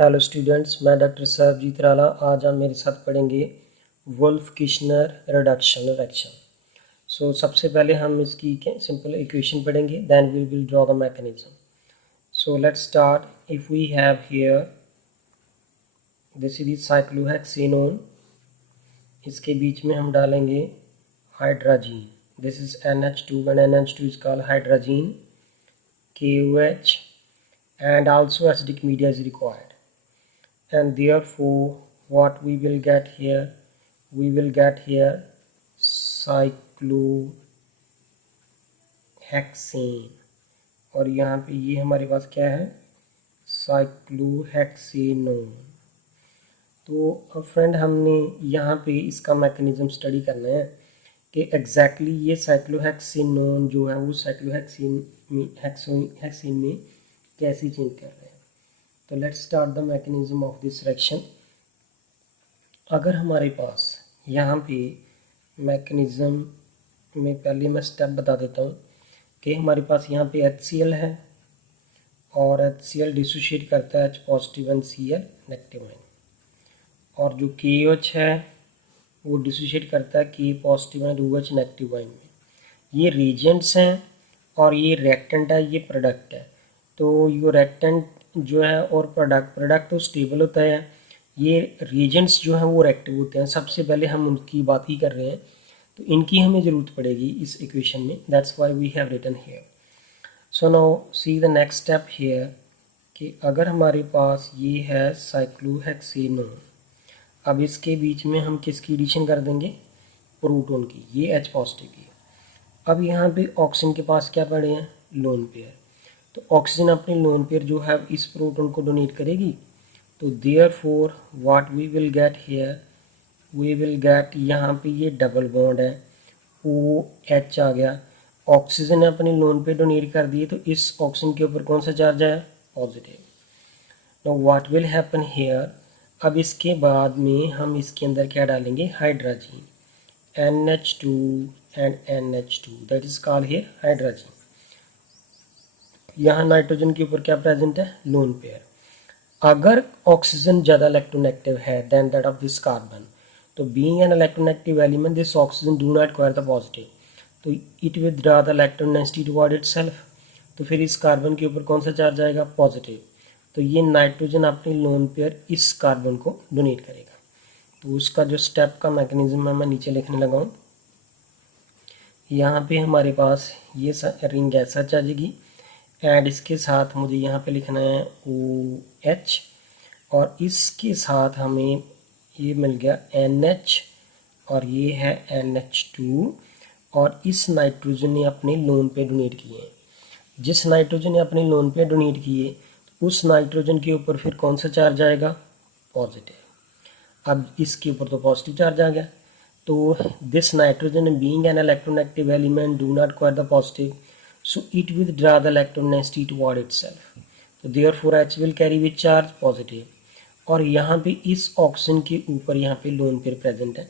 Hello students, मैं doctor Sarabjit राला। आज आप मेरे साथ पढ़ेंगे वुल्फ-किश्नर रिडक्शन रिएक्शन। सबसे पहले हम इसकी सिंपल इक्वेशन पढ़ेंगे, then we will draw the mechanism. So let's start. If we have here this is cyclohexanone, इसके बीच में हम डालेंगे hydrazine. This is NH2 and NH2 is called hydrazine, KOH, and also acidic media is required. And therefore what we will get here cyclohexane, और यहाँ पे ये हमारे पास क्या है, साइक्लोहेक्सेनोन। तो अब फ्रेंड हमने यहाँ पे इसका मैकेनिज्म स्टडी करना है कि एग्जैक्टली ये साइक्लोहेक्सेनोन जो है वो साइक्लोहेक्सेन में कैसे चेंज कर रहे हैं। तो let's start the mechanism of this reaction. अगर हमारे पास यहाँ पे मैकेनिज्म में पहले मैं स्टेप बता देता हूँ कि हमारे पास यहाँ पे HCl है और HCl डिसोशिएट करता है H positive and Cl negative ion, और जो KOH है वो डिसोशिएट करता है K positive and OH negative ion में। ये रिएजेंट्स हैं और ये रिएक्टेंट है, ये प्रोडक्ट है। तो ये रिएक्टेंट जो है और प्रोडक्ट तो स्टेबल होता है, ये रिएजेंट्स जो हैं वो रिएक्टिव होते हैं। सबसे पहले हम उनकी बात ही कर रहे हैं, तो इनकी हमें ज़रूरत पड़ेगी इस इक्वेशन में। That's why we have written here. So now see the next step here कि अगर हमारे पास ये है साइक्लोहेक्सेनोन, अब इसके बीच में हम किसकी एडिशन कर देंगे, प्रोटॉन की, ये H पॉजिटिव की। अब यहाँ पे ऑक्सीजन के पास क्या पड़े हैं, लोन पेयर। तो ऑक्सीजन अपनी लोन पेयर जो है इस प्रोटॉन को डोनेट करेगी। तो therefore what we will get here, we will get, यहाँ पे ये डबल बॉन्ड है, OH आ गया। ऑक्सीजन ने अपनी लोन पेयर डोनेट कर दिए, तो इस ऑक्सीजन के ऊपर कौन सा चार्ज है, positive. Now what will happen here, अब इसके बाद में हम इसके अंदर क्या डालेंगे, hydrogen, NH2 and NH2, that is called here hydrogen. यहाँ नाइट्रोजन के ऊपर क्या प्रेजेंट है, लोन पेयर। अगर ऑक्सीजन ज़्यादा इलेक्ट्रोनेगेटिव है then that of this carbon, तो being an electronegative element this oxygen do not require the positive, तो it withdraw the electronegativity toward itself. तो फिर इस कार्बन के ऊपर कौन सा चार्ज आएगा, पॉजिटिव। तो ये नाइट्रोजन अपनी लोन पेयर इस कार्बन को डोनेट करेगा। तो उसका जो स्टेप का मैकेनिज्म है मैं नीचे लिखने लगा हूँ। यहाँ पे हमारे पास ये रिंग ऐसा आ जाएगी, एंड इसके साथ मुझे यहाँ पे लिखना है OH, और इसके साथ हमें ये मिल गया NH, और ये है NH2, और इस नाइट्रोजन ने अपने लोन पे डोनेट किए हैं। जिस नाइट्रोजन ने अपने लोन पे डोनेट किए, उस नाइट्रोजन के ऊपर फिर कौन सा चार्ज आएगा, पॉजिटिव। अब इसके ऊपर तो पॉजिटिव चार्ज आ गया, तो this nitrogen being an electronegative element do not require the positive, so it withdraw the electronegativity toward itself, तो therefore H will carry with charge positive। और यहाँ पे इस ऑक्सीजन के ऊपर यहाँ पे लोन पेयर प्रेजेंट है,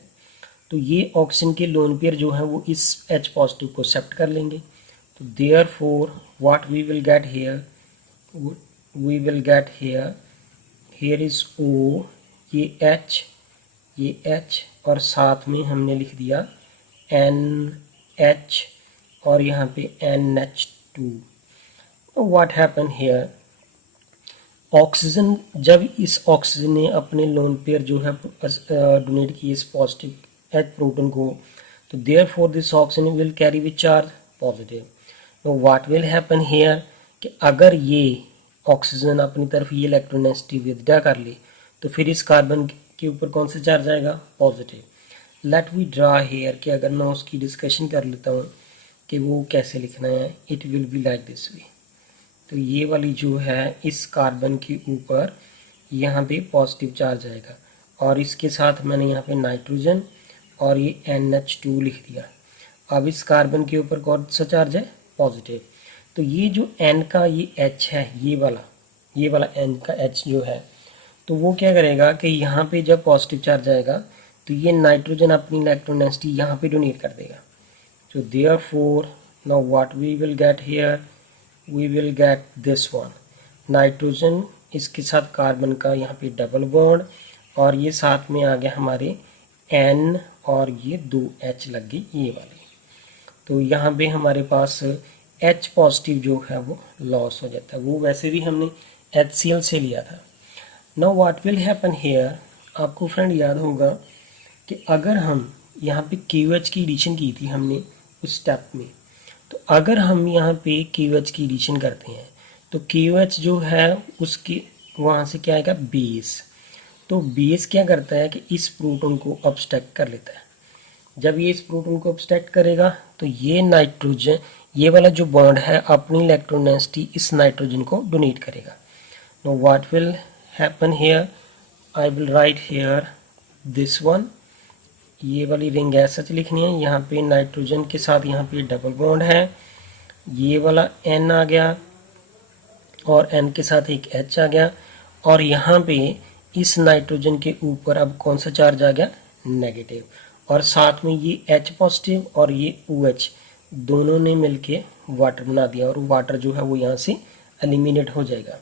तो ये ऑक्सीजन के लोन पेयर जो है वो इस H पॉजिटिव को एक्सेप्ट कर लेंगे। तो therefore what we will get here, we will get here is O, ये H, और साथ में हमने लिख दिया NH, और यहाँ पे NH2। What happen here, oxygen, जब इस ऑक्सीजन ने अपने लोन पेयर जो है डोनेट किए इस पॉजिटिव H प्रोटॉन को, तो therefore this oxygen will carry with charge positive. तो व्हाट विल हैपन हियर कि अगर ये ऑक्सीजन अपनी तरफ ये इलेक्ट्रोनेगेटिविटी विथड्रॉ कर ले, तो फिर इस कार्बन के ऊपर कौन सा चार्ज आएगा, positive. Let we draw here कि अगर मैं उसकी डिस्कशन कर लेता हूँ कि वो कैसे लिखना है, it will be like this way. तो ये वाली जो है इस कार्बन के ऊपर यहाँ पे पॉजिटिव चार्ज आएगा, और इसके साथ मैंने यहाँ पे नाइट्रोजन और ये NH2 लिख दिया। अब इस कार्बन के ऊपर कौन सा चार्ज है, पॉजिटिव। तो ये जो N का ये H है, ये वाला N का H जो है, तो वो क्या करेगा कि यहाँ पे जब पॉजिटिव चार्ज आएगा तो ये नाइट्रोजन अपनी इलेक्ट्रोनेगेटिविटी यहाँ पे डोनेट कर देगा। So therefore now what we will get here, we will get this one, nitrogen इसके साथ कार्बन का यहाँ पे डबल बॉन्ड, और ये साथ में आ गया हमारे N, और ये 2 H लग गई ये वाली। तो यहाँ पे हमारे पास H पॉजिटिव जो है वो लॉस हो जाता है, वो वैसे भी हमने HCl से लिया था। Now what will happen here, आपको फ्रेंड याद होगा कि अगर हम यहाँ पे KOH की एडिशन की थी हमने उस स्टेप में, तो अगर हम यहाँ पे KOH की एडिशन करते हैं तो KOH जो है उसके वहाँ से क्या आएगा, बेस। तो बेस क्या करता है कि इस प्रोटॉन को ऑब्स्ट्रैक्ट कर लेता है। जब ये इस प्रोटॉन को ऑब्स्ट्रैक्ट करेगा तो ये नाइट्रोजन, ये वाला जो बॉन्ड है अपनी इलेक्ट्रोनेगेटिविटी इस नाइट्रोजन को डोनेट करेगा। Now what will happen here, I will write here this one, ये वाली रिंग ऐसा लिखनी है। यहाँ पे नाइट्रोजन के साथ यहाँ पे डबल बॉन्ड है, ये वाला N आ गया और N के साथ एक H आ गया, और यहाँ पे इस नाइट्रोजन के ऊपर अब कौन सा चार्ज आ गया, नेगेटिव, और साथ में ये H पॉजिटिव और ये OH दोनों ने मिलके वाटर बना दिया, और वाटर जो है वो यहाँ से एलिमिनेट हो जाएगा।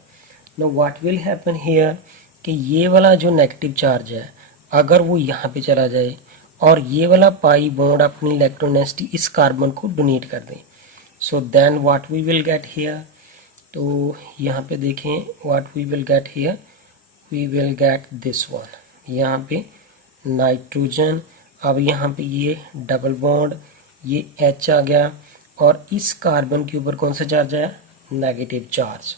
Now what will happen here कि ये वाला जो नेगेटिव चार्ज है अगर वो यहाँ पे चला जाए और ये वाला पाई बॉन्ड अपनी इलेक्ट्रोनेगेटिविटी इस कार्बन को डोनेट कर दें, so then what we will get here, तो यहाँ पे देखें what we will get here, we will get this one, यहाँ पे नाइट्रोजन, अब यहाँ पे ये डबल बॉन्ड, ये H आ गया, और इस कार्बन के ऊपर कौन सा चार्ज आया, नेगेटिव चार्ज,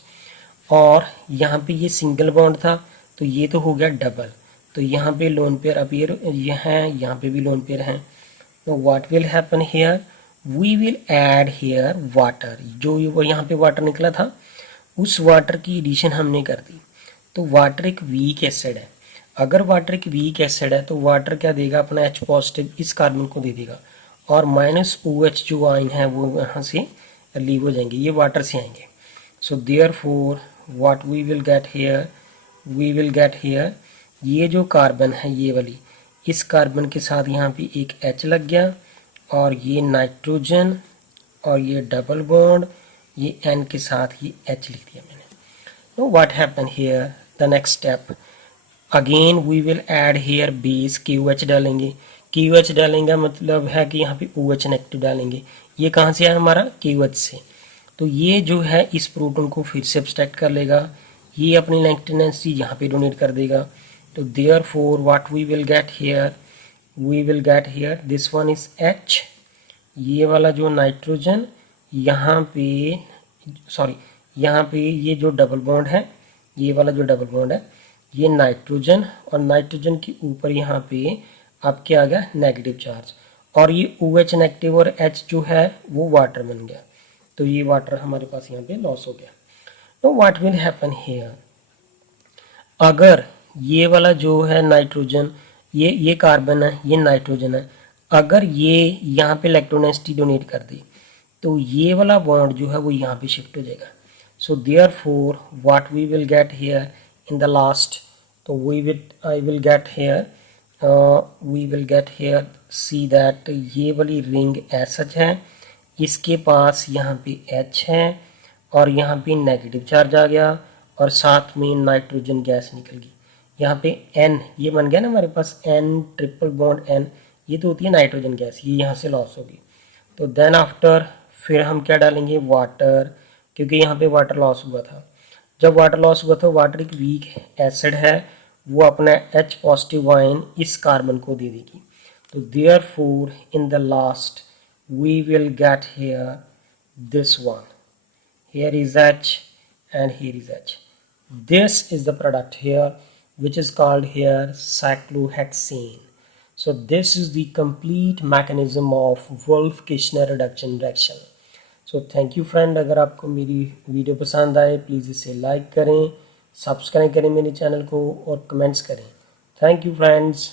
और यहाँ पे ये सिंगल बॉन्ड था तो ये तो हो गया डबल, तो यहाँ पे लोन पेयर अपीयर ये हैं, यहाँ पे भी लोन पेयर हैं। तो what will happen here, we will add here water, जो वो यहाँ पे वाटर निकला था उस वाटर की एडिशन हमने कर दी। तो वाटर एक वीक एसिड है, अगर वाटर एक वीक एसिड है तो वाटर क्या देगा, अपना H पॉजिटिव इस कार्बन को दे देगा, और -OH जो आयन है वो यहाँ से लीव हो जाएंगे, ये वाटर से आएंगे। So therefore what we will get here, we will get here, ये जो कार्बन है ये वाली, इस कार्बन के साथ यहाँ पे एक H लग गया, और ये नाइट्रोजन, और ये डबल बॉन्ड, ये N के साथ ये H लिख दिया मैंने। No what happen here, the next step, again we will add here base, KOH डालेंगे, KOH डालेंगे मतलब है कि यहाँ पे OH नेगेटिव डालेंगे, ये कहाँ से आया हमारा, KOH से, तो ये जो है इस प्रोटॉन को फिर से सब्सट्रैक्ट कर लेगा, ये अपनी इलेक्ट्रोनेगेटिविटी यहाँ पे डोनेट कर देगा। तो therefore what we will get here, we will get here this one is H, ये वाला जो नाइट्रोजन यहाँ पे, सॉरी यहाँ पे ये जो डबल बॉन्ड है, ये वाला जो डबल बॉन्ड है ये नाइट्रोजन, और नाइट्रोजन के ऊपर यहाँ पे अब क्या आ गया, नेगेटिव चार्ज, और ये OH नेगेटिव और H जो है वो वाटर बन गया, तो ये वाटर हमारे पास यहाँ पे लॉस हो गया। तो व्हाट विल हैपन हियर, अगर ये वाला जो है नाइट्रोजन, ये कार्बन है, ये नाइट्रोजन है, अगर ये यहाँ पे इलेक्ट्रोनेगेटिविटी डोनेट कर दी तो ये वाला बॉन्ड जो है वो यहाँ पे शिफ्ट हो जाएगा। So therefore what we will get here in the last, तो I will get here, we will get here, see that ये वाली रिंग एसएच है, इसके पास यहाँ पे H है, और यहाँ पे नेगेटिव चार्ज आ गया, और साथ में नाइट्रोजन गैस निकल गई, यहाँ पे N ये बन गया ना हमारे पास, N ट्रिपल बॉन्ड N, ये तो होती है नाइट्रोजन गैस, ये यहाँ से लॉस होगी। तो देन आफ्टर फिर हम क्या डालेंगे, वाटर, क्योंकि यहाँ पे वाटर लॉस हुआ था, जब वाटर लॉस हुआ था वाटर एक वीक एसिड है, वो अपना H पॉजिटिव आयन इस कार्बन को दे देगी। तो therefore in the last we will get here this one, here is H and here is H, this is the product here which is called here cyclohexane. So this is the complete mechanism of Wolff-Kishner reduction reaction. So thank you friend, अगर आपको मेरी video पसंद आए please इसे like करें, subscribe करें मेरे channel को, और कमेंट्स करें। Thank you friends.